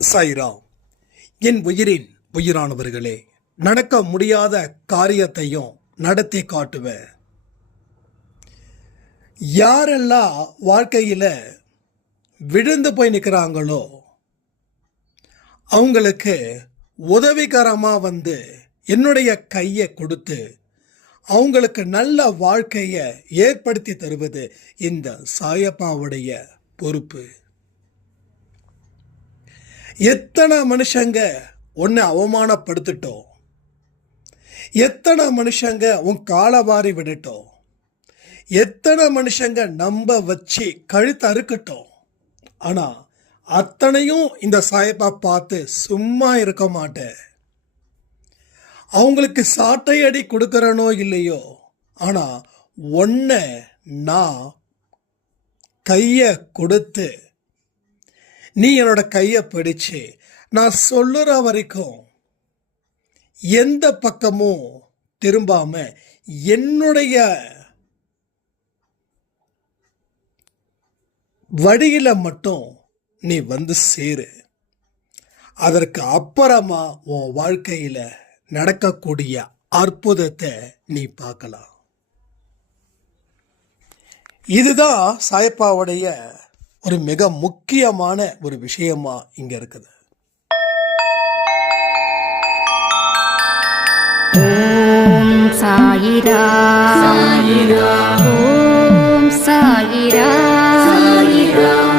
சாய்ராம் என் உயிரின் உயிரானவர்களே நடக்க முடியாத காரியத்தையும் நடத்தி காட்டுவேன் யாரெல்லாம் வாழ்க்கையில் விழுந்து போய் நிற்கிறாங்களோ அவங்களுக்கு உதவிகரமாக வந்து என்னுடைய கையை கொடுத்து அவங்களுக்கு நல்ல வாழ்க்கையை ஏற்படுத்தி தருவது இந்த சாயப்பாவுடைய பொறுப்பு. எத்தனை மனுஷங்க உன்னை அவமானப்படுத்திட்டோம்? எத்தனை மனுஷங்க உன் காலை மாறி விடட்டும் எத்தனை மனுஷங்க நம்ப வச்சு கழுத்து அறுக்கட்டும்? ஆனால் அத்தனையும் இந்த சாயப்பா பார்த்து சும்மா இருக்க மாட்டேன். அவங்களுக்கு சாட்டை அடி கொடுக்குறனோ இல்லையோ ஆனால் ஒன்ன நான் கையை கொடுத்து நீ என்னோட கையை பிடிச்சு நான் சொல்லுற வரைக்கும் எந்த பக்கமும் திரும்பாம என்னுடைய வழியில மட்டும் நீ வந்து சேரு. அதற்கு அப்புறமா உன் வாழ்க்கையில் நடக்கக்கூடிய அற்புதத்தை நீ பார்க்கலாம். இதுதான் சாயப்பாவுடைய ஒரு மிக முக்கியமான ஒரு விஷயமா இங்க இருக்குது. ஓம் சாயிரா. சாயிரா. ஓம் சாயிரா. சாயிரா.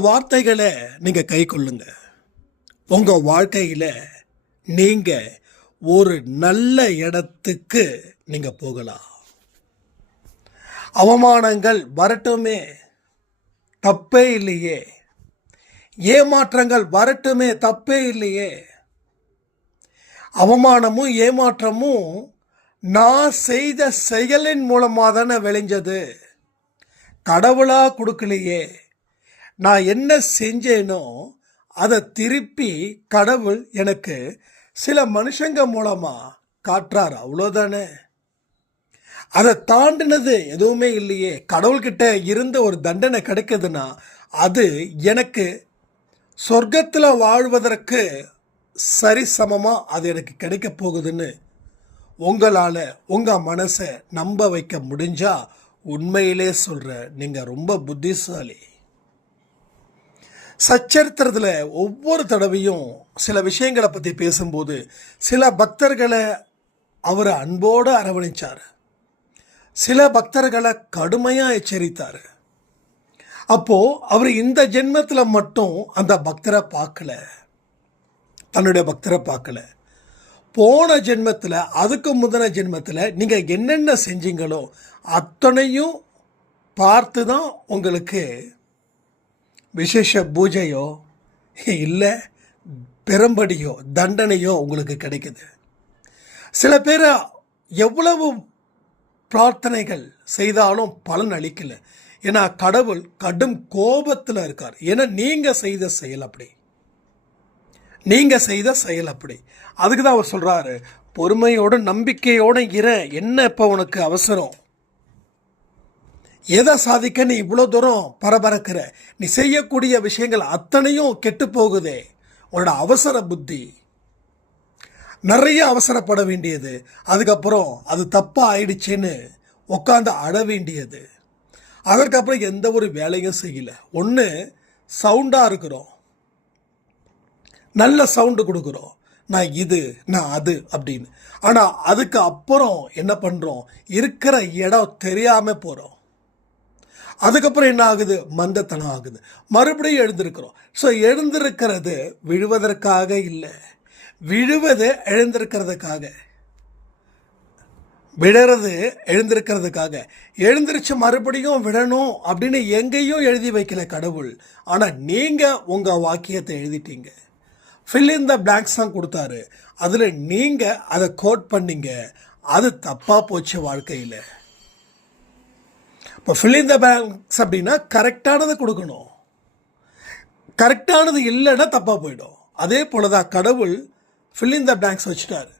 வார்த்தைகளை நீங்கள் கை கொள்ளுங்க. உங்கள் வாழ்க்கையில் நீங்கள் ஒரு நல்ல இடத்துக்கு நீங்கள் போகலாம். அவமானங்கள் வரட்டுமே. தப்பே இல்லையே. ஏமாற்றங்கள் வரட்டுமே. தப்பே இல்லையே. அவமானமும் ஏமாற்றமும் நான் செய்த செயலின் மூலமாக தானே விளைஞ்சது. கடவுளாக கொடுக்கலையே. நான் என்ன செஞ்சேனோ அதை திருப்பி கடவுள் எனக்கு சில மனுஷங்க மூலமாக காட்டுறார். அவ்வளோதானே அதை தாண்டினது எதுவுமே இல்லையே. கடவுள்கிட்ட இருந்த ஒரு தண்டனை கிடைக்குதுன்னா அது எனக்கு சொர்க்கத்தில் வாழ்வதற்கு சரிசமமாக அது எனக்கு கிடைக்க போகுதுன்னு உங்களால் உங்கள் மனசை நம்ப வைக்க முடிஞ்சால் உண்மையிலே சொல்கிற நீங்கள் ரொம்ப புத்திசாலி. சச்சரித்திரத்தில் ஒவ்வொரு தடவையும் சில விஷயங்களை பற்றி பேசும்போது சில பக்தர்களை அவர் அன்போடு அரவணைச்சார். சில பக்தர்களை கடுமையாக எச்சரித்தார். அப்போது அவர் இந்த ஜென்மத்தில் மட்டும் அந்த பக்தரை பார்க்கல. தன்னுடைய பக்தரை பார்க்கல. போன ஜென்மத்தில் அதுக்கு முந்தின ஜென்மத்தில் நீங்கள் என்னென்ன செஞ்சீங்களோ அத்தனையும் பார்த்து தான் உங்களுக்கு விசேஷ பூஜையோ இல்லை பெரும்படியோ தண்டனையோ உங்களுக்கு கிடைக்குது. சில பேர் எவ்வளவு பிரார்த்தனைகள் செய்தாலும் பலன் அளிக்கல. ஏன்னா கடவுள் கடும் கோபத்தில் இருக்கார். ஏன்னா நீங்கள் செய்த செயல் அப்படி. நீங்கள் செய்த செயல் அப்படி. அதுக்கு தான் அவர் சொல்கிறாரு பொறுமையோட நம்பிக்கையோட இரு. என்ன இப்போ உனக்கு அவசரம்? எதை சாதிக்க நீ இவ்வளோ தூரம் பரபரக்கிற? நீ செய்யக்கூடிய விஷயங்கள் அத்தனையும் கெட்டு போகுதே உன்னோட அவசர புத்தி. நிறைய அவசரப்பட வேண்டியது. அதுக்கப்புறம் அது தப்பாக ஆயிடுச்சுன்னு உட்காந்து அட வேண்டியது. அதற்கப்புறம் எந்த ஒரு வேலையும் செய்யல. ஒன்று சவுண்டாக இருக்கிறோம். நல்ல சவுண்டு கொடுக்குறோம். நான் இது நான் அது அப்படின்னு. ஆனால் அதுக்கு அப்புறம் என்ன பண்ணுறோம் இருக்கிற இடம் தெரியாமல் போகிறோம் அதுக்கப்புறம் என்ன ஆகுது? மந்தத்தனம் ஆகுது. மறுபடியும் எழுந்திருக்கிறோம். ஸோ எழுந்திருக்கிறது விழுவதற்காக இல்லை. விழுவது எழுந்திருக்கிறதுக்காக. விடுறது எழுந்திருக்கிறதுக்காக. எழுந்திருச்சு மறுபடியும் விடணும் அப்படின்னு எங்கேயும் எழுதி வைக்கல கடவுள். ஆனால் நீங்கள் உங்கள் வாக்கியத்தை எழுதிட்டீங்க. ஃபில் இன் த பிளாங்க்ஸ் தான் கொடுத்தாரு. அதில் நீங்கள் அதை கோட் பண்ணீங்க. அது தப்பாக போச்சு வாழ்க்கையில். இப்போ ஃபில் இன் த பேங்க்ஸ் அப்படின்னா கரெக்டானதை கொடுக்கணும். கரெக்டானது இல்லைன்னா தப்பாக போயிடும். அதே போல தான் கடவுள் ஃபில்லிங் த பேங்க்ஸ் வச்சுட்டார் வச்சுட்டாரு.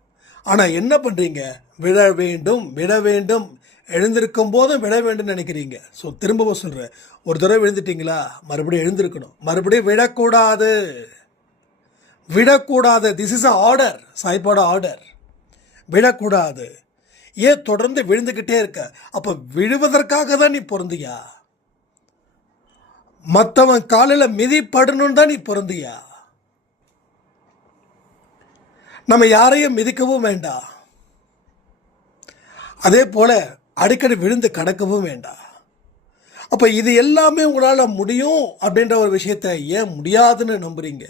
ஆனால் என்ன பண்ணுறீங்க விட வேண்டும் விட வேண்டும். எழுந்திருக்கும் போதும் விட வேண்டும்னு நினைக்கிறீங்க. ஸோ திரும்பவும் சொல்கிறேன் ஒரு தடவை விழுந்துட்டீங்களா மறுபடியும் எழுந்திருக்கணும். மறுபடியும் விடக்கூடாது. விடக்கூடாது. திஸ் இஸ் அ ஆர்டர் சாய்ப்பாட ஆர்டர் விடக்கூடாது. ஏன் தொடர்ந்து விழுந்துக்கிட்டே இருக்க? அப்போ விழுவதற்காக தான் நீ பொருந்தியா? மற்றவன் காலில் மிதிப்படணும்னு தான் நீ பிறந்தியா நம்ம யாரையும் மிதிக்கவும் வேண்டாம் அதே போல அடிக்கடி விழுந்து கடக்கவும் வேண்டாம் அப்போ இது எல்லாமே உங்களால் முடியும் அப்படின்ற ஒரு விஷயத்தை ஏன் முடியாதுன்னு நம்புறீங்க?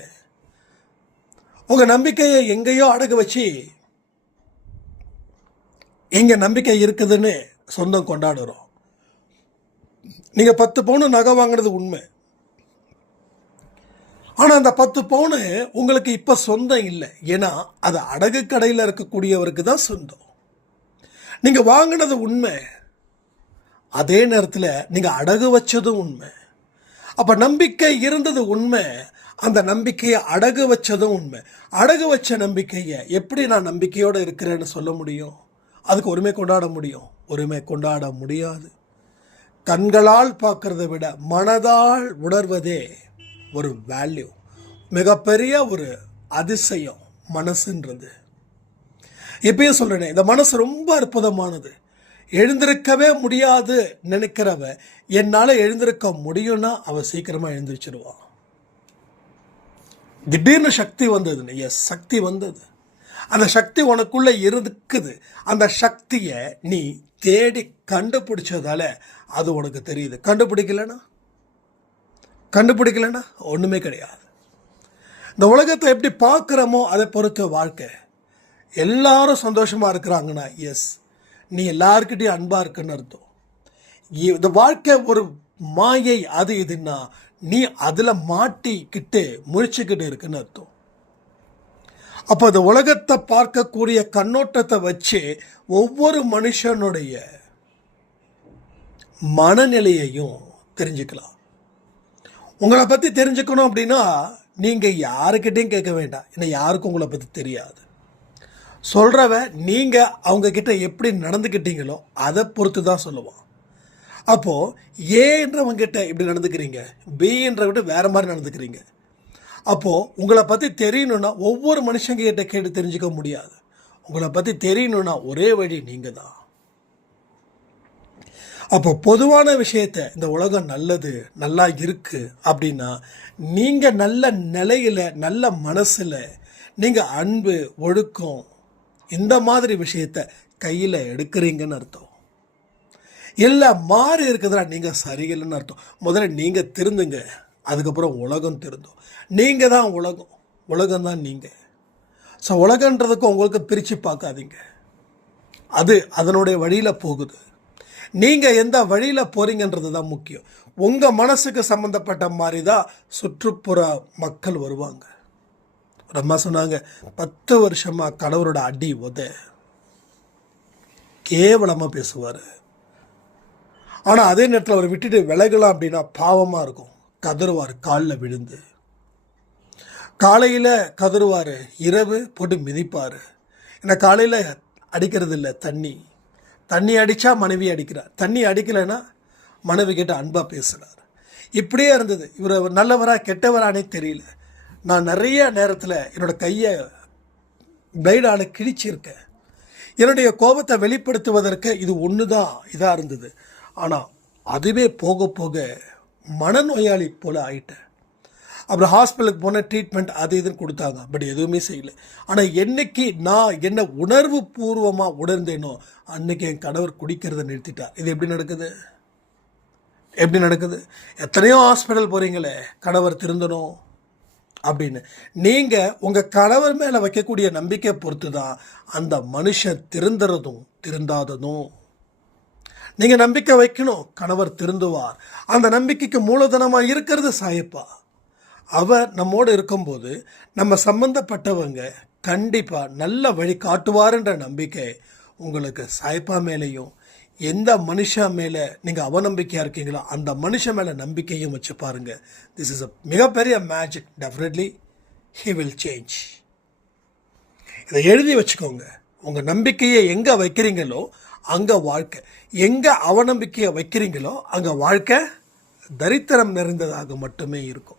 உங்கள் நம்பிக்கையை எங்கேயோ அடகு வச்சு இங்கே நம்பிக்கை இருக்குதுன்னு சொந்தம் கொண்டாடுறோம். நீங்கள் பத்து பவுன் நகை வாங்கினது உண்மை. ஆனால் அந்த பத்து பவுனு உங்களுக்கு இப்போ சொந்தம் இல்லை. ஏன்னா அது அடகு கடையில் இருக்கக்கூடியவருக்கு தான் சொந்தம். நீங்கள் வாங்கினது உண்மை. அதே நேரத்தில் நீங்கள் அடகு வச்சதும் உண்மை. அப்போ நம்பிக்கை இருந்தது உண்மை. அந்த நம்பிக்கையை அடகு வச்சதும் உண்மை. அடகு வச்ச நம்பிக்கையை எப்படி நான் நம்பிக்கையோடு இருக்கிறேன்னு சொல்ல முடியும்? அதுக்கு உரிமை கொண்டாட முடியும். உரிமை கொண்டாட முடியாது. கண்களால் பார்க்கறத விட மனதால் உணர்வதே ஒரு வேல்யூ மிகப்பெரிய ஒரு அதிசயம் மனசுன்றது. எப்பயும் சொல்கிறேனே இந்த மனசு ரொம்ப அற்புதமானது. எழுந்திருக்கவே முடியாது நினைக்கிறவ என்னால் எழுந்திருக்க முடியும்னா அவன் சீக்கிரமாக எழுந்திரிச்சிடுவான் திடீர்னு சக்தி வந்ததுன்னு எஸ் சக்தி வந்தது. அந்த சக்தி உனக்குள்ளே இருக்குது. அந்த சக்தியை நீ தேடி கண்டுபிடிச்சதால அது உனக்கு தெரியுது. கண்டுபிடிக்கலனா கண்டுபிடிக்கலனா ஒன்றுமே கிடையாது. இந்த உலகத்தை எப்படி பார்க்குறோமோ அதை பொறுத்த வாழ்க்கை. எல்லாரும் சந்தோஷமாக இருக்கிறாங்கன்னா எஸ் நீ எல்லாருக்கிட்டையும் அன்பாக இருக்குன்னு அர்த்தம். இந்த வாழ்க்கை ஒரு மாயை அது இதுன்னா நீ அதில் மாட்டிக்கிட்டு முழிச்சுக்கிட்டு இருக்குன்னு அர்த்தம். அப்போ அந்த உலகத்தை பார்க்கக்கூடிய கண்ணோட்டத்தை வச்சு ஒவ்வொரு மனுஷனுடைய மனநிலையையும் தெரிஞ்சுக்கலாம். உங்களை பற்றி தெரிஞ்சுக்கணும் அப்படின்னா நீங்கள் யாருக்கிட்டையும் கேட்க வேண்டாம். ஏன்னா யாருக்கும் உங்களை பற்றி தெரியாது. சொல்கிறவ நீங்கள் அவங்கக்கிட்ட எப்படி நடந்துக்கிட்டீங்களோ அதை பொறுத்து தான் சொல்லுவான் அப்போது ஏன்றவங்கிட்ட இப்படி நடந்துக்கிறீங்க. பின்றவங்கிட்ட வேறு மாதிரி நடந்துக்கிறீங்க. அப்போது உங்களை பற்றி தெரியணும்னா ஒவ்வொரு மனுஷங்க கிட்ட கேட்டு தெரிஞ்சுக்க முடியாது. உங்களை பற்றி தெரியணும்னா ஒரே வழி நீங்கள் தான் அப்போ பொதுவான விஷயத்த இந்த உலகம் நல்லது நல்லா இருக்குது அப்படின்னா நீங்கள் நல்ல நிலையில் நல்ல மனசில் நீங்கள் அன்பு ஒழுக்கம் இந்த மாதிரி விஷயத்த கையில் எடுக்கிறீங்கன்னு அர்த்தம். இல்லை மாறி இருக்குதுன்னா நீங்கள் சரியில்லைன்னு அர்த்தம். முதல்ல நீங்கள் திருந்துங்க. அதுக்கப்புறம் உலகம் திருந்தும். நீங்கள் தான் உலகம். உலகம் தான் நீங்கள் ஸோ உலகன்றதுக்கு உங்களுக்கு பிரித்து பார்க்காதீங்க. அது அதனுடைய வழியில் போகுது. நீங்கள் எந்த வழியில் போகிறீங்கன்றது தான் முக்கியம். உங்கள் மனசுக்கு சம்மந்தப்பட்ட மாதிரி தான் சுற்றுப்புற மக்கள் வருவாங்க. ஒரு அம்மா சொன்னாங்க பத்து வருஷமாக கணவரோட அடி உத. கேவலமாக பேசுவார். ஆனால் அதே நேரத்தில் அவர் விட்டுட்டு விலகலாம் அப்படின்னா பாவமாக இருக்கும். கதறுவார் காலில் விழுந்து. காலையில் கதறுவார் இரவு போட்டு மிதிப்பார். ஏன்னா காலையில் அடிக்கிறது இல்லை தண்ணி. தண்ணி அடித்தா மனைவி அடிக்கிறார் தண்ணி அடிக்கலைன்னா மனைவி கிட்ட அன்பாக பேசுகிறார் இப்படியே இருந்தது. இவர் நல்லவரா கெட்டவரானே தெரியல. நான் நிறைய நேரத்தில் என்னோட கையை பிளைடால் கிழிச்சிருக்கேன். என்னுடைய கோபத்தை வெளிப்படுத்துவதற்கு இது ஒன்று தான் இதாக இருந்தது. ஆனால் அதுவே போக போக மனநோயாளி போல ஆயிட்டேன். அப்புறம் ஹாஸ்பிட்டலுக்கு போன ட்ரீட்மெண்ட் அது இதுன்னு கொடுத்தாங்க. பட் எதுவுமே செய்யல. ஆனால் என்னைக்கு நான் என்ன உணர்வு பூர்வமாக உணர்ந்தேனோ அன்னைக்கு என் கணவர் குடிக்கிறத நிறுத்திட்டார். இது எப்படி நடக்குது? எப்படி நடக்குது? எத்தனையோ ஹாஸ்பிட்டல் போகிறீங்களே கணவர் திருந்தணும் அப்படின்னு. நீங்கள் உங்கள் கணவர் மேலே வைக்கக்கூடிய நம்பிக்கை பொறுத்து தான் அந்த மனுஷன் திருந்துறதும் திருந்தாததும் நீங்கள் நம்பிக்கை வைக்கணும். கணவர் திருந்துவார். அந்த நம்பிக்கைக்கு மூலதனமாக இருக்கிறது சாயப்பா. அவர் நம்மோடு இருக்கும்போது நம்ம சம்பந்தப்பட்டவங்க கண்டிப்பாக நல்ல வழி காட்டுவாருன்ற நம்பிக்கை உங்களுக்கு சாயப்பா மேலேயும் எந்த மனுஷன் மேலே நீங்கள் அவநம்பிக்கையாக இருக்கீங்களோ அந்த மனுஷன் மேலே நம்பிக்கையும் வச்சு பாருங்க. திஸ் இஸ் அ மிகப்பெரிய magic definitely he will change இதை எழுதி வச்சுக்கோங்க. உங்கள் நம்பிக்கையை எங்கே வைக்கிறீங்களோ அங்கே வாழ்க்கை. எங்கே அவநம்பிக்கையை வைக்கிறீங்களோ அங்கே வாழ்க்கை தரித்திரம் நிறைந்ததாக மட்டுமே இருக்கும்.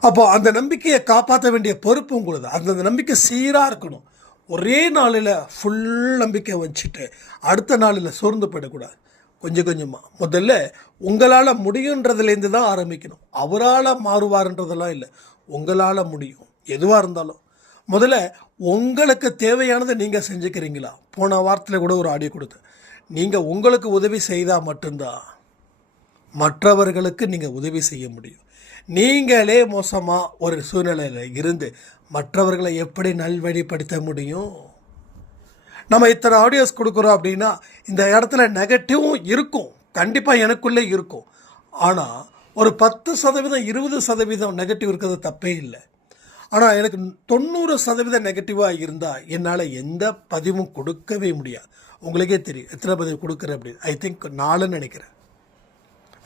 அப்போ அந்த நம்பிக்கையை காப்பாற்ற வேண்டிய பொறுப்பு உங்களுது. அந்த நம்பிக்கை சீராக இருக்கணும். ஒரே நாளில் ஃபுல் நம்பிக்கை வச்சுட்டு அடுத்த நாளில் சோர்ந்து போயிடக்கூடாது. கொஞ்சம் கொஞ்சமாக முதல்ல உங்களால் முடியுன்றதுலேருந்து தான் ஆரம்பிக்கணும். அவரால் மாறுவார்ன்றதெல்லாம் இல்லை. உங்களால் முடியும். எதுவாக இருந்தாலும். முதல்ல உங்களுக்கு தேவையானதை நீங்கள் செஞ்சுக்கிறீங்களா? போன வாரத்தில் கூட ஒரு ஆடியோ கொடுத்தேன். நீங்கள் உங்களுக்கு உதவி செய்தால் மட்டும்தான் மற்றவர்களுக்கு நீங்கள் உதவி செய்ய முடியும். நீங்களே மோசமாக ஒரு சூழ்நிலையில் இருந்து மற்றவர்களை எப்படி நல்வழிப்படுத்த முடியும்? நம்ம இத்தனை ஆடியோஸ் கொடுக்குறோம் அப்படின்னா இந்த இடத்துல நெகட்டிவும் இருக்கும். கண்டிப்பாக எனக்குள்ளே இருக்கும். ஆனால் ஒரு பத்து சதவீதம் இருபது சதவீதம் நெகட்டிவ் இருக்கிறது தப்பே இல்லை. ஆனால் எனக்கு தொண்ணூறு சதவீதம் நெகட்டிவாக இருந்தால் என்னால் எந்த பதிவும் கொடுக்கவே முடியாது. உங்களுக்கே தெரியும் எத்தனை பதிவு கொடுக்குறேன் அப்படின்னு. ஐ திங்க் நாலுன்னு நினைக்கிறேன்.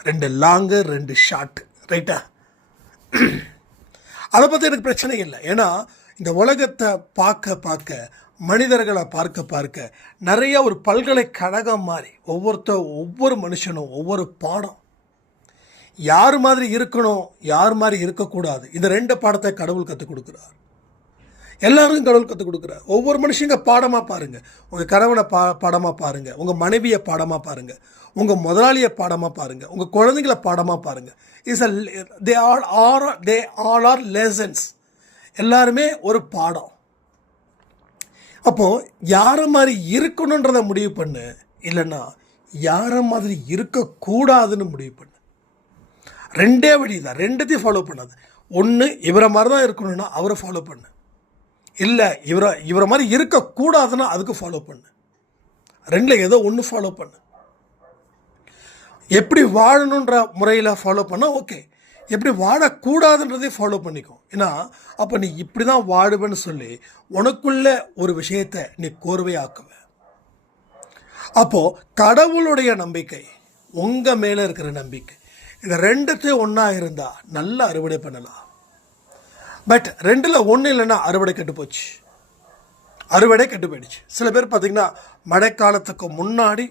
ரெண்டு லாங்கு ரெண்டு ஷார்ட் ரைட்டா அதை பற்றி எனக்கு பிரச்சனை இல்லை. ஏன்னா இந்த உலகத்தை பார்க்க பார்க்க மனிதர்களை பார்க்க பார்க்க நிறைய ஒரு பல்கலைக்கழகம் மாதிரி ஒவ்வொருத்த ஒவ்வொரு மனுஷனும் ஒவ்வொரு பாடம் யார் மாதிரி இருக்கணும் யார் மாதிரி இருக்கக்கூடாது. இந்த ரெண்டு பாடத்தை கடவுள் கற்றுக் கொடுக்குறார். எல்லாருக்கும் கடவுள் கற்றுக் கொடுக்குறார். ஒவ்வொரு மனுஷங்க பாடமாக பாருங்கள் உங்கள் கணவனை பா பாடமாக பாருங்கள் உங்கள் மனைவியை பாடமாக பாருங்கள் உங்கள் முதலாளியை பாடமாக பாருங்கள் உங்கள் குழந்தைங்களை பாடமாக பாருங்கள் is a they all are they all are lessons எல்லாருமே ஒரு பாடம். அப்போது யாரை மாதிரி இருக்கணுன்றதை முடிவு பண்ணு. இல்லைன்னா யாரை மாதிரி இருக்கக்கூடாதுன்னு முடிவு பண்ணு. ரெண்டே வழி தான். ரெண்டுத்தையும் ஃபாலோ பண்ணாது. ஒன்று இவரை மாதிரி தான் இருக்கணும்னா அவரை ஃபாலோ பண்ணு. இல்லை இவரை இவரை மாதிரி இருக்கக்கூடாதுன்னா அதுக்கு ஃபாலோ பண்ணு. ரெண்டில் ஏதோ ஒன்று ஃபாலோ பண்ணு. எப்படி வாழணுன்ற முறையில் ஃபாலோ பண்ணால் ஓகே எப்படி வாழக்கூடாதுன்றதையும் ஃபாலோ பண்ணிக்கும் ஏன்னா அப்போ நீ இப்படி தான் வாழுவேன்னு சொல்லி உனக்குள்ள ஒரு விஷயத்தை நீ கோர்வையாக்குவ. அப்போது கடவுளுடைய நம்பிக்கை உங்கள் மேலே இருக்கிற நம்பிக்கை இந்த ரெண்டுத்தையும் ஒன்றா இருந்தால் நல்லா அறுவடை பண்ணலாம். பட் ரெண்டில் ஒன்று இல்லைன்னா அறுவடை கெட்டு போச்சு. அறுவடை கெட்டு போயிடுச்சு. சில பேர் பார்த்திங்கன்னா மழைக்காலத்துக்கு முன்னாடி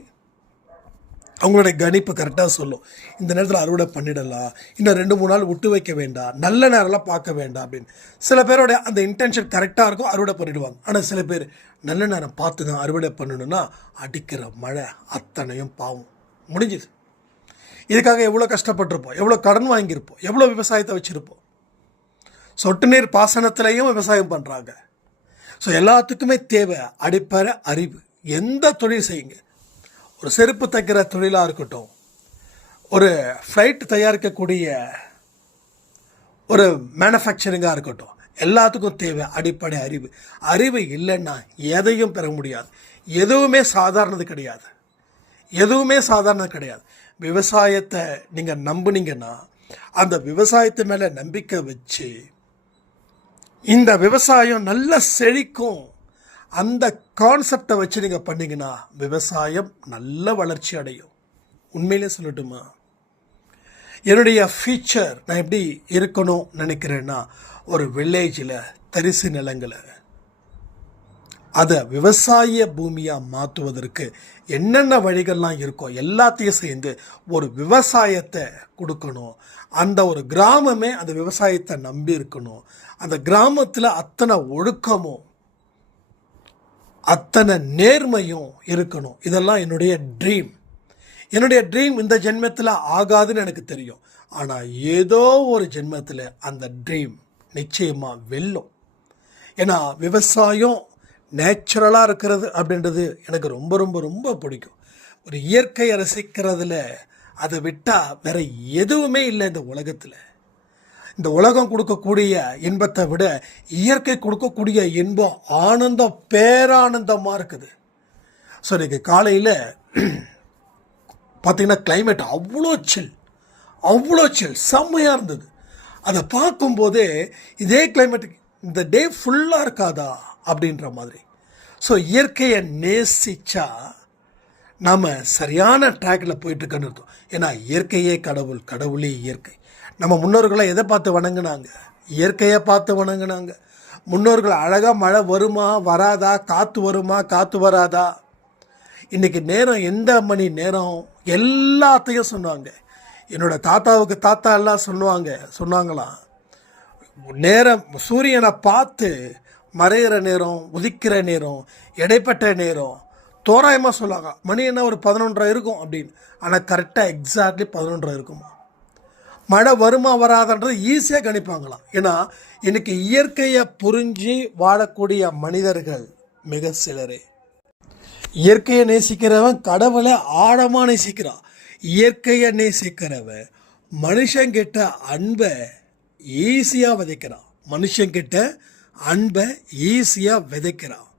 அவங்களுடைய கணிப்பு கரெக்டாக சொல்லும். இந்த நேரத்தில் அறுவடை பண்ணிடலாம். இன்னும் ரெண்டு மூணு நாள் விட்டு வைக்க வேண்டாம். நல்ல நேரம்லாம் பார்க்க வேண்டாம் அப்படின்னு. சில பேரோட அந்த இன்டென்ஷன் கரெக்டாக இருக்கும் அறுவடை பண்ணிடுவாங்க. ஆனால் சில பேர் நல்ல நேரம் பார்த்து தான் அறுவடை பண்ணணுன்னா அடிக்கிற மழை அத்தனையும் பாவம். முடிஞ்சுது. இதுக்காக எவ்வளோ கஷ்டப்பட்டிருப்போம்? எவ்வளோ கடன் வாங்கியிருப்போம்? எவ்வளோ விவசாயத்தை வச்சுருப்போம்? சொட்டு நீர் பாசனத்திலையும் விவசாயம் பண்ணுறாங்க ஸோ எல்லாத்துக்குமே தேவை அடிப்படை அறிவு. எந்த தொழில் செய்யுங்க? ஒரு செருப்பு தைக்கிற தொழிலாக இருக்கட்டும் ஒரு ஃப்ளைட் தயாரிக்கக்கூடிய ஒரு மேனுஃபேக்சரிங்காக இருக்கட்டும் எல்லாத்துக்கும் தேவை அடிப்படை அறிவு. அறிவு இல்லைன்னா எதையும் பெற முடியாது. எதுவுமே சாதாரணது கிடையாது. எதுவுமே சாதாரணது கிடையாது. விவசாயத்தை நீங்கள் நம்புனீங்கன்னா அந்த விவசாயத்து மேலே நம்பிக்கை வச்சு இந்த விவசாயம் நல்லா செழிக்கும். அந்த கான்செப்டை வச்சு நீங்கள் பண்ணிங்கன்னா விவசாயம் நல்ல வளர்ச்சி அடையும். உண்மையிலே சொல்லட்டுமா? என்னுடைய ஃபியூச்சர் நான் எப்படி இருக்கணும் நினைக்கிறேன்னா ஒரு வில்லேஜில் தரிசு நிலங்களை அதை விவசாய பூமியாக மாற்றுவதற்கு என்னென்ன வழிகள்லாம் இருக்கோ எல்லாத்தையும் சேர்ந்து ஒரு விவசாயத்தை கொடுக்கணும். அந்த ஒரு கிராமமே அந்த விவசாயத்தை நம்பி இருக்கணும். அந்த கிராமத்தில் அத்தனை ஒழுக்கமும் அத்தனை நேர்மையும் இருக்கணும். இதெல்லாம் என்னுடைய ட்ரீம் என்னுடைய ட்ரீம் இந்த ஜென்மத்தில் ஆகாதுன்னு எனக்கு தெரியும். ஆனால் ஏதோ ஒரு ஜென்மத்தில் அந்த ட்ரீம் நிச்சயமாக வெல்லும். ஏன்னா விவசாயம் நேச்சுரலாக இருக்கிறது அப்படின்றது எனக்கு ரொம்ப ரொம்ப ரொம்ப பிடிக்கும். ஒரு இயற்கையை ரசிக்கிறதுல அதை விட்டால் வேற எதுவுமே இல்லை இந்த உலகத்தில். இந்த உலகம் கொடுக்கக்கூடிய இன்பத்தை விட இயற்கை கொடுக்கக்கூடிய இன்பம் ஆனந்தம் பேரானந்தமாக இருக்குது. ஸோ இன்றைக்கி காலையில் பார்த்திங்கன்னா கிளைமேட் அவ்வளோ சில் அவ்வளோ சில் செம்மையாக இருந்தது. அதை பார்க்கும்போதே இதே climate இந்த டே ஃபுல்லாக இருக்காதா? அப்படின்ற மாதிரி. ஸோ இயற்கையை நேசிச்சா நாம் சரியான ட்ராக்கில் போயிட்டுருக்கன்னு இருக்கோம் ஏன்னா இயற்கையே கடவுள் கடவுளே இயற்கை. நம்ம முன்னோர்களை எதை பார்த்து வணங்கினாங்க? இயற்கையை பார்த்து வணங்கினாங்க. முன்னோர்கள் அழகாக மழை வருமா வராதா காற்று வருமா காற்று வராதா? இன்றைக்கி நேரம் எந்த மணி நேரம்? எல்லாத்தையும் சொன்னாங்க. என்னோடய தாத்தாவுக்கு தாத்தா எல்லாம் சொல்லுவாங்க. சொன்னாங்களாம். நேரம் சூரியனை பார்த்து மறையிற நேரம் உதிக்கிற நேரம் இடைப்பட்ட நேரம். தோராயமாக சொல்லுவாங்க மணி என்ன ஒரு பதினொன்றரை இருக்கும் அப்படின்னு. ஆனால் கரெக்டாக எக்ஸாக்ட்லி பதினொன்றரை இருக்குமா? மழை வருமா வராதன்றது ஈஸியாக கணிப்பாங்களாம். ஏன்னா இன்னைக்கு இயற்கையை புரிஞ்சு வாழக்கூடிய மனிதர்கள் மிக சிலரே. இயற்கையை நேசிக்கிறவன் கடவுளை ஆழமாக நேசிக்கிறான். இயற்கையை நேசிக்கிறவன் மனுஷங்கிட்ட அன்பை ஈஸியாக விதைக்கிறான். மனுஷங்கிட்ட அன்பை ஈஸியாக விதைக்கிறான்.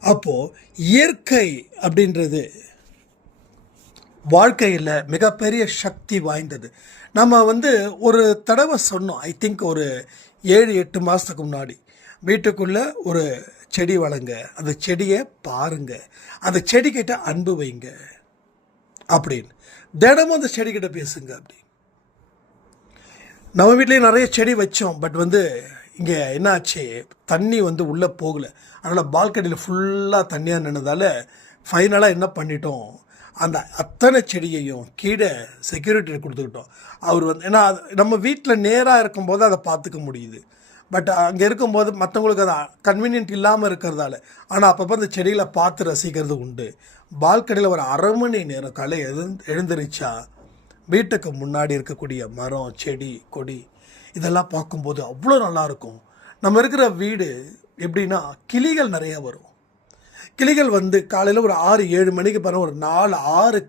அப்போது இயற்கை அப்படின்றது வாழ்க்கையில் மிகப்பெரிய சக்தி வாய்ந்தது. நம்ம வந்து ஒரு தடவை சொன்னோம் ஐ திங்க் ஒரு ஏழு எட்டு மாதத்துக்கு முன்னாடி. வீட்டுக்குள்ளே ஒரு செடி வளங்க அந்த செடியை பாருங்க அந்த செடிக்கிட்ட அன்பு வைங்க அப்படின்னு. தினமும் அந்த செடிக்கிட்ட பேசுங்க அப்படி நம்ம வீட்லேயும் நிறைய செடி வச்சோம் பட் வந்து இங்கே என்னாச்சு? தண்ணி வந்து உள்ளே போகலை. அதனால் பால்கனியில் ஃபுல்லாக தண்ணியாக நின்றதால் ஃபைனலாக என்ன பண்ணிட்டோம்? அந்த அத்தனை செடியையும் கீழே செக்யூரிட்டி கொடுத்துக்கிட்டோம். அவர் வந்து ஏன்னா நம்ம வீட்டில் நேராக இருக்கும்போது அதை பார்த்துக்க முடியுது. பட் அங்கே இருக்கும்போது மற்றவங்களுக்கு அது கன்வீனியன்ட் இல்லாமல் இருக்கிறதால. ஆனால் அப்பப்போ அந்த செடிகளை பார்த்து ரசிக்கிறது உண்டு. பால்கனியில் ஒரு அரை மணி நேரம் களை எழுந்து எழுந்திரிச்சா வீட்டுக்கு முன்னாடி இருக்கக்கூடிய மரம் செடி கொடி இதெல்லாம் பார்க்கும்போது அவ்வளோ நல்லாயிருக்கும். நம்ம இருக்கிற வீடு எப்படின்னா கிளிகள் நிறைய வரும். கிளிகள் வந்து காலையில் ஒரு ஆறு ஏழு மணிக்கு பிறகு ஒரு நாலு ஆறு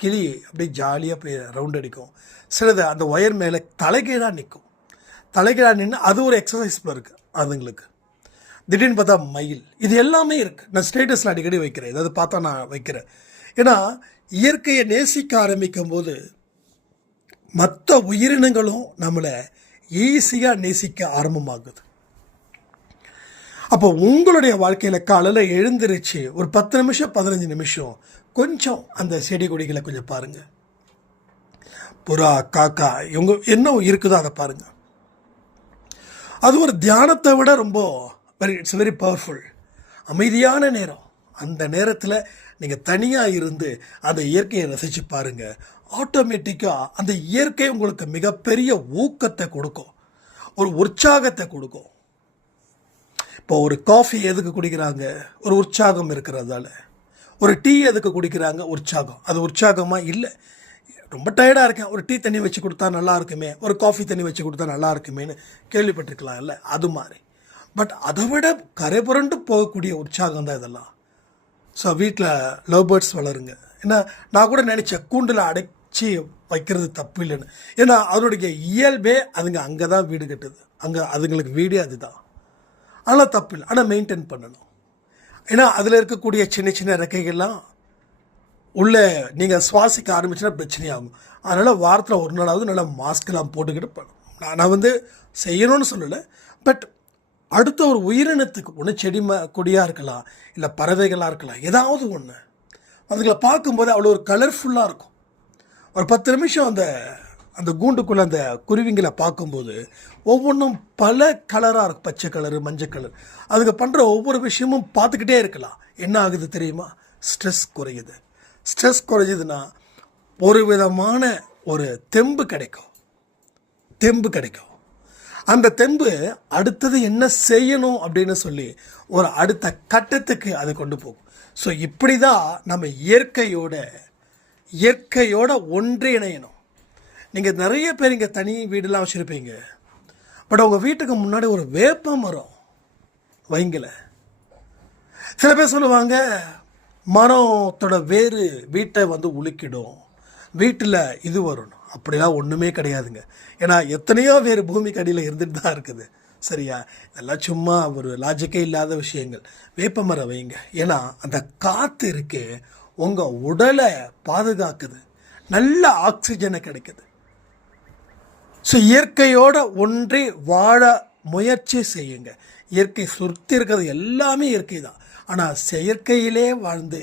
கிளி அப்படியே ஜாலியாக போய் ரவுண்ட் அடிக்கும். சிலது அந்த ஒயர் மேலே தலைகீழாக நிற்கும். தலைகீழாக நின்று அது ஒரு எக்ஸசைஸ் இருக்குது அதுங்களுக்கு. திடீர்னு பார்த்தா மயில். இது எல்லாமே இருக்குது நான் ஸ்டேட்டஸில் அடிக்கடி வைக்கிறேன். ஏதாவது பார்த்தா நான் வைக்கிறேன். ஏன்னா இயற்கையை நேசிக்க ஆரம்பிக்கும் போது மற்ற உயிரினங்களும் நம்மளை ஈஸியாக நேசிக்க ஆரம்பமாகுது. அப்போ உங்களுடைய வாழ்க்கையில் காலையில் எழுந்திருச்சு ஒரு பத்து நிமிஷம் பதினஞ்சு நிமிஷம் கொஞ்சம் அந்த செடி கொடிகளை கொஞ்சம் பாருங்கள் புறா காக்கா இவங்க என்ன இருக்குதோ அதை பாருங்கள் அது ஒரு தியானத்தை விட ரொம்ப வெரி இட்ஸ் வெரி பவர்ஃபுல் அமைதியான நேரம். அந்த நேரத்தில் நீங்கள் தனியாக இருந்து அந்த இயற்கையை ரசித்து பாருங்கள் ஆட்டோமேட்டிக்காக அந்த இயற்கை உங்களுக்கு மிகப்பெரிய ஊக்கத்தை கொடுக்கும். ஒரு உற்சாகத்தை கொடுக்கும். இப்போ ஒரு காஃபி எதுக்கு குடிக்கிறாங்க? ஒரு உற்சாகம் இருக்கிறதால. ஒரு டீ எதுக்கு குடிக்கிறாங்க? உற்சாகம். அது உற்சாகமாக இல்லை. ரொம்ப டயர்டாக இருக்கேன். ஒரு டீ தண்ணி வச்சு கொடுத்தா நல்லா இருக்குமே. ஒரு காஃபி தண்ணி வச்சு கொடுத்தா நல்லா இருக்குமேன்னு கேள்விப்பட்டிருக்கலாம் இல்லை? அது மாதிரி. பட் அதை விட கரை புரண்டு போகக்கூடிய உற்சாகம் தான் இதெல்லாம். ஸோ வீட்டில் லவ் பேர்ட்ஸ் வளருங்க. ஏன்னா நான் கூட நினச்சேன் கூண்டில் அடைச்சி வைக்கிறது தப்பு இல்லைன்னு ஏன்னா அதனுடைய இயல்பே அதுங்க அங்கே தான் வீடு கட்டுது. அங்கே அதுங்களுக்கு வீடே அதுதான். ஆனால் தப்பு இல்லை ஆனால் மெயின்டைன் பண்ணணும். ஏன்னா அதில் இருக்கக்கூடிய சின்ன சின்ன ரெக்கைகள்லாம் உள்ளே நீங்கள் சுவாசிக்க ஆரம்பிச்சுன்னா பிரச்சனையாகும். அதனால் வாரத்தில் ஒரு நாளாவது நல்லா மாஸ்க்கெல்லாம் போட்டுக்கிட்டு பண்ணணும் நான் நான் வந்து செய்யணும்னு சொல்லலை. பட் அடுத்த ஒரு உயிரினத்துக்கு ஒன்று செடி ம கொடியாக இருக்கலாம் இல்லை பறவைகளாக இருக்கலாம் ஏதாவது ஒன்று அதுகளை பார்க்கும்போது அவ்வளோ ஒரு கலர்ஃபுல்லாக இருக்கும். ஒரு பத்து நிமிஷம் அந்த அந்த கூண்டுக்குள்ளே அந்த குருவிங்களை பார்க்கும்போது ஒவ்வொன்றும் பல கலராக இருக்கும். பச்சை கலரு மஞ்சள் கலர் அதுங்க பண்ணுற ஒவ்வொரு விஷயமும் பார்த்துக்கிட்டே இருக்கலாம். என்ன ஆகுது தெரியுமா? ஸ்ட்ரெஸ் குறையுது. ஸ்ட்ரெஸ் குறையுதுன்னா ஒரு விதமான ஒரு தெம்பு கிடைக்கும். தெம்பு கிடைக்கும். அந்த தெம்பு அடுத்தது என்ன செய்யணும் அப்படின்னு சொல்லி ஒரு அடுத்த கட்டத்துக்கு அது கொண்டு போகும். ஸோ இப்படி தான் நம்ம இயற்கையோட இயற்கையோட ஒன்றிணையணும் நீங்கள் நிறைய பேர் இங்கே தனி வீடெலாம் வச்சுருப்பீங்க. பட் உங்கள் வீட்டுக்கு முன்னாடி ஒரு வேப்ப மரம் வைங்கல சில பேர் சொல்லுவாங்க மரத்தோட வேறு வீட்டை வந்து உலுக்கிடும். வீட்டில் இது வரும் அப்படிலாம் ஒன்றுமே கிடையாதுங்க. ஏன்னா எத்தனையோ வேறு பூமிக்கு அடியில் இருந்துட்டு தான் இருக்குது. சரியா? இதெல்லாம் சும்மா ஒரு லாஜிக்கே இல்லாத விஷயங்கள். வேப்ப மரம் வைங்க. ஏன்னா அந்த காற்று இருக்கு உங்கள் உடலை பாதுகாக்குது. நல்ல ஆக்சிஜனை கிடைக்குது. ஸோ இயற்கையோட ஒன்றி வாழ முயற்சி செய்யுங்க. இயற்கை சுருத்தி இருக்கிறது எல்லாமே இயற்கை தான் ஆனால் செயற்கையிலே வாழ்ந்து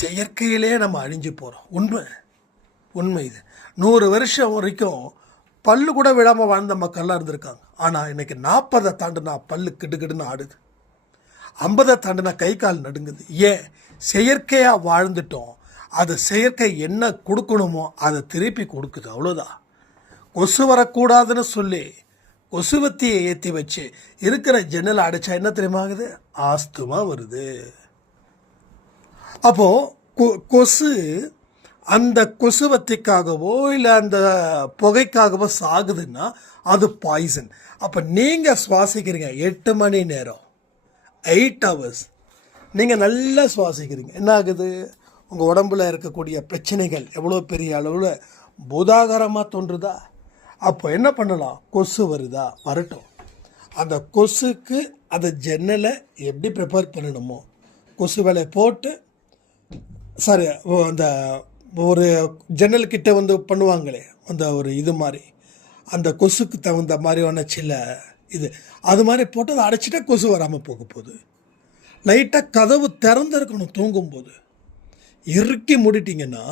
செயற்கையிலே நம்ம அழிஞ்சு போகிறோம் உண்மை? உண்மை இது. நூறு வருஷம் வரைக்கும் பல்லு கூட விழாமல் வாழ்ந்த மக்கள்லாம் இருந்திருக்காங்க. ஆனால் இன்னைக்கு நாற்பதை தாண்டுனா பல்லு கிடுகிடுன்னு ஆடுது. ஐம்பதை தாண்டினா கை கால் நடுங்குது. ஏன்? செயற்கையாக வாழ்ந்துட்டோம். அது செயற்கை என்ன கொடுக்கணுமோ அதை திருப்பி கொடுக்குது. அவ்வளோதான் கொசு வரக்கூடாதுன்னு சொல்லி கொசுவத்தியை ஏற்றி வச்சு இருக்கிற ஜன்னல் அடைச்சா என்ன தெரியுமா ஆகுது? ஆஸ்துமா வருது. அப்போது கொ கொசு அந்த கொசுவத்திக்காகவோ இல்லை அந்த புகைக்காகவோ சாகுதுன்னா அது பாய்சன் அப்போ நீங்கள் சுவாசிக்கிறீங்க எட்டு மணி நேரம் எயிட் ஹவர்ஸ் நீங்கள் நல்லா சுவாசிக்கிறீங்க. என்ன ஆகுது? உங்கள் உடம்புல இருக்கக்கூடிய பிரச்சனைகள் எவ்வளோ பெரிய அளவில் பூதாகரமாக தோன்றுதா? அப்போ என்ன பண்ணலாம்? கொசு வருதா? வரட்டும். அந்த கொசுக்கு அந்த ஜன்னலை எப்படி ப்ரிப்பேர் பண்ணணுமோ கொசு வேலை போட்டு சாரி ஓ, அந்த ஒரு ஜன்னல் கிட்ட வந்து பண்ணுவாங்களே அந்த ஒரு இது மாதிரி. அந்த கொசுக்கு தகுந்த மாதிரியான சில இது. அது மாதிரி போட்டு அதை அடைச்சிட்டா கொசு வராமல் போக போகுது. லைட்டாக கதவு திறந்திருக்கணும் தூங்கும்போது. இறுக்கி மூடிட்டீங்கன்னா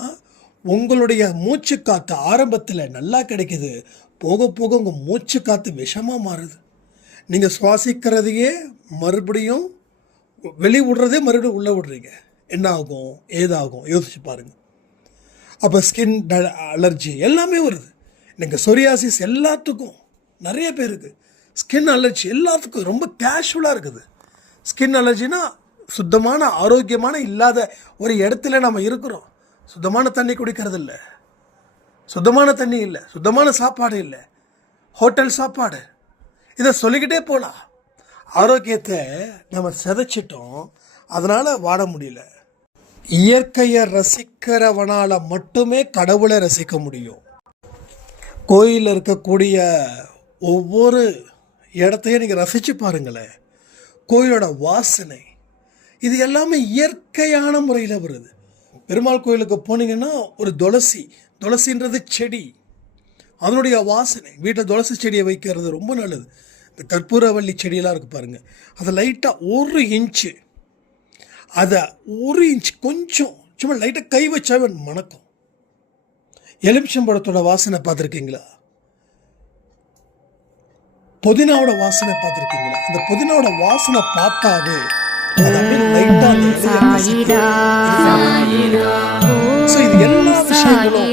உங்களுடைய மூச்சு காற்று ஆரம்பத்தில் நல்லா கிடைக்கிது. போக போக உங்கள் மூச்சு காற்று விஷமாக மாறுது. நீங்கள் சுவாசிக்கிறதையே மறுபடியும் வெளி விடுறதே மறுபடியும் உள்ளே விடுறீங்க. என்ன ஆகும்? ஏதாகும்? யோசிச்சு பாருங்கள் அப்போ ஸ்கின் அலர்ஜி எல்லாமே வருது. நீங்கள் சொரியாசிஸ் எல்லாத்துக்கும் நிறைய பேருக்கு ஸ்கின் அலர்ஜி எல்லாத்துக்கும் ரொம்ப கேஷுவலாக இருக்குது. ஸ்கின் அலர்ஜினா சுத்தமான ஆரோக்கியமான இல்லாத ஒரு இடத்துல நம்ம இருக்கிறோம். சுத்தமான தண்ணி குடிக்கிறது இல்லை. சுத்தமான தண்ணி இல்லை. சுத்தமான சாப்பாடு இல்லை. ஹோட்டல் சாப்பாடு. இதை சொல்லிக்கிட்டே போகலாம் ஆரோக்கியத்தை நம்ம சிதைச்சிட்டோம். அதனால் வாட முடியல. இயற்கையை ரசிக்கிறவனால் மட்டுமே கடவுளை ரசிக்க முடியும். கோயிலில் இருக்கக்கூடிய ஒவ்வொரு இடத்தையும் நீங்கள் ரசித்து பாருங்களேன். கோயிலோட வாசனை இது எல்லாமே இயற்கையான முறையில் வருது. பெருமாள் கோயிலுக்கு போனீங்கன்னா ஒரு துளசி துளசின்றது செடி அதனுடைய வாசனை. வீட்டில் துளசி செடியை வைக்கிறது ரொம்ப நல்லது. இந்த கற்பூரவள்ளி செடியெல்லாம் இருக்குது பாருங்கள் அதை லைட்டாக ஒரு இன்ச்சு அதை ஒரு இன்ச் கொஞ்சம் சும்மா லைட்டாக கை வச்சாவே மணக்கும். எலுமிச்சம்பழத்தோட வாசனை பார்த்துருக்கீங்களா? புதினாவோட வாசனை பார்த்துருக்கீங்களா? அந்த புதினாவோட வாசனை பார்த்தாவே இது எல்லா விஷயங்களும்